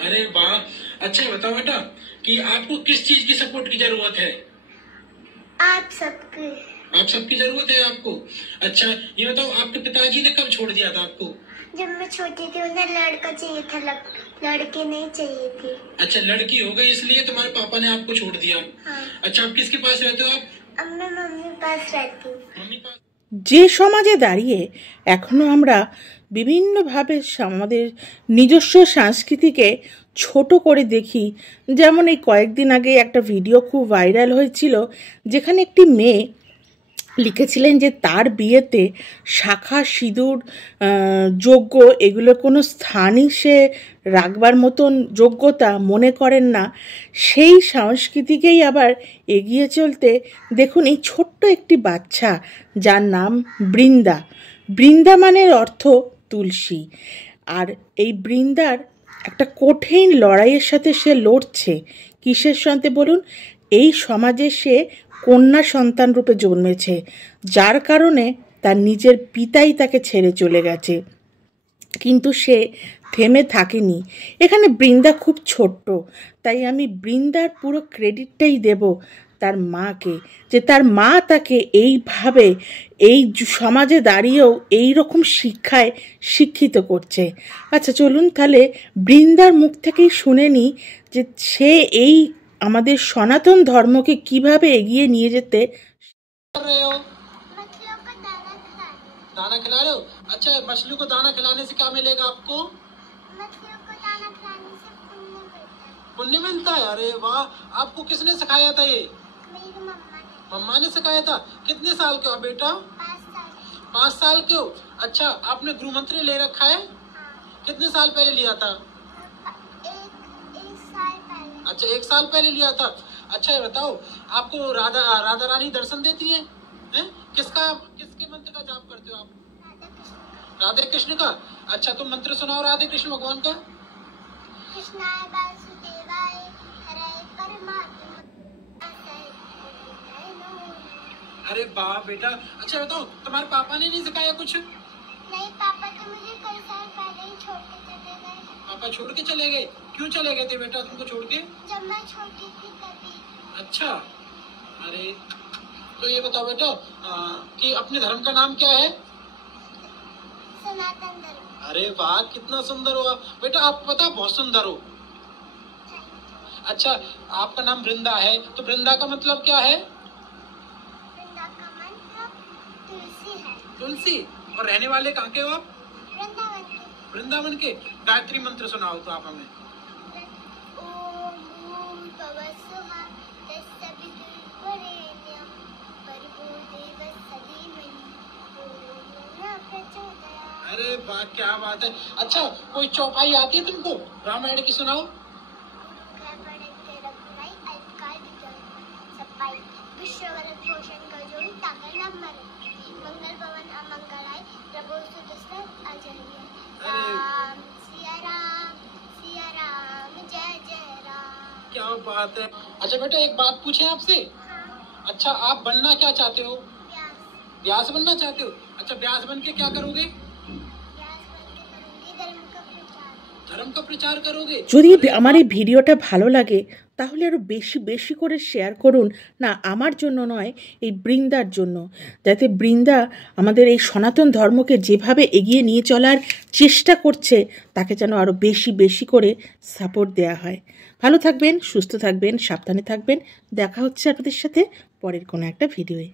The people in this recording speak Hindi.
अरे वाह, अच्छा बताओ बेटा कि आपको किस चीज की सपोर्ट की जरूरत है? आप सबकी। आप सबकी जरूरत है आपको। अच्छा ये बताओ, आपके पिताजी ने कब छोड़ दिया था आपको? जब मैं छोटी थी उन्हें लड़का चाहिए था, लड़की नहीं चाहिए थी। अच्छा, लड़की हो गई इसलिए तुम्हारे पापा ने आपको छोड़ दिया। हाँ। अच्छा, आप किसके पास रहते हो? आप? अब मैं मम्मी पास रहती हूँ। मम्मी पास। যে সমাজে দাঁড়িয়ে এখনো আমরা বিভিন্নভাবে আমাদের নিজস্ব সংস্কৃতিকে ছোট করে দেখি, যেমন এই কয়েকদিন আগে একটা ভিডিও খুব ভাইরাল হয়েছিল যেখানে একটি মেয়ে লিখেছিলেন যে তার বিয়েতে শাঁখা সিঁদুর যজ্ঞ এগুলোর কোনো স্থানই সে রাখবার মতন যোগ্যতা মনে করেন না। সেই সংস্কৃতিকেই আবার এগিয়ে চলতে দেখুন এই ছোট্ট একটি বাচ্চা যার নাম বৃন্দা। বৃন্দা মানের অর্থ তুলসী। আর এই বৃন্দার একটা কঠিন লড়াইয়ের সাথে সে লড়ছে। কিসের সাথে বলুন? এই সমাজে সে কন্যা সন্তান রূপে জন্মেছে, যার কারণে তার নিজের পিতাই তাকে ছেড়ে চলে গেছে। কিন্তু সে থেমে থাকেনি। এখানে বৃন্দা খুব ছোট্ট, তাই আমি বৃন্দার পুরো ক্রেডিটটাই দেব তার মাকে, যে তার মা তাকে এইভাবে এই সমাজে দাঁড়িয়েও এই রকম শিক্ষায় শিক্ষিত করছে। আচ্ছা চলুন তাহলে বৃন্দার মুখ থেকেই শুনে নিই যে সে এই আমাদের সনাতন ধর্মকে কিভাবে এগিয়ে নিয়ে যেতে। कर रहे हो? दाना खिला रहे हो? अच्छा, मछली को दाना खिलाने से क्या मिलेगा आपको? मछलियों को दाना खिलाने से पुण्य मिलता है। अरे वाह, आपको किसने सिखाया था ये? मेरी मम्मा ने सिखाया था। कितने साल के हो बेटा? 5 साल के हो। अच्छा, आपने गृह मंत्री ले रखा है? कितने साल पहले लिया था? एक साल पहले। अच्छा, 1 साल पहले लिया था। अच्छा ये बताओ, आपको राधा रानी दर्शन देती है? किसके मंत्र का जाप करते हो आप? राधे कृष्ण का। अच्छा, तुम मंत्र सुनाओ राधे कृष्ण भगवान का। कृष्णाय वासुदेवाय हरे परमात्मा। अरे वाह बेटा। अच्छा बताओ, तुम्हारे पापा ने नहीं सिखाया कुछ? नहीं, पापा तो मुझे कई साल पहले ही छोड़ के चले गए। पापा छोड़ के चले गए? क्यों चले गए थे बेटा तुमको छोड़ के? जब मैं छोटी थी तभी। अच्छा, अरे तो ये बताओ बेटा कि अपने धर्म का नाम क्या है? सनातन धर्म। अरे वाह, कितना सुंदर हो बेटा। आप पता बहुत सुंदर हो। अच्छा, आपका नाम वृंदा है, तो वृंदा का मतलब क्या है? वृंदा का मतलब तुलसी है। तुलसी। और रहने वाले कहाँ के हो आप? वृंदावन के। वृंदावन के। गायत्री मंत्र सुनाओ तो आप हमें। ओम भूर्भुवः स्वः तत्सवितुर्वरेण्यं भर्गो देवस्य धीमहि धियो यो न प्रचोदयात्। अरे वाह, क्या बात है। अच्छा, कोई चौपाई आती है तुमको? रामायण की सुनाओ। मंगल भवन अमंगलाय प्रभु सुदर्शन अजय। सिया राम जय जय राम। क्या बात है। अच्छा बेटा, एक बात पूछे आपसे? अच्छा, आप बनना क्या चाहते हो? व्यास बनना चाहते हो? अच्छा, व्यास बन के क्या करोगे? धर्म का प्रचार करोगे। যদি আমার এই ভিডিওটা ভালো লাগে তাহলে আরও বেশি বেশি করে শেয়ার করুন, না আমার জন্য নয়, এই বৃন্দার জন্য, যাতে বৃন্দা আমাদের এই সনাতন ধর্মকে যেভাবে এগিয়ে নিয়ে চলার চেষ্টা করছে তাকে যেন আরও বেশি বেশি করে সাপোর্ট দেওয়া হয়। ভালো থাকবেন, সুস্থ থাকবেন, সাবধানে থাকবেন। দেখা হচ্ছে আপনাদের সাথে পরের কোনো একটা ভিডিওয়ে।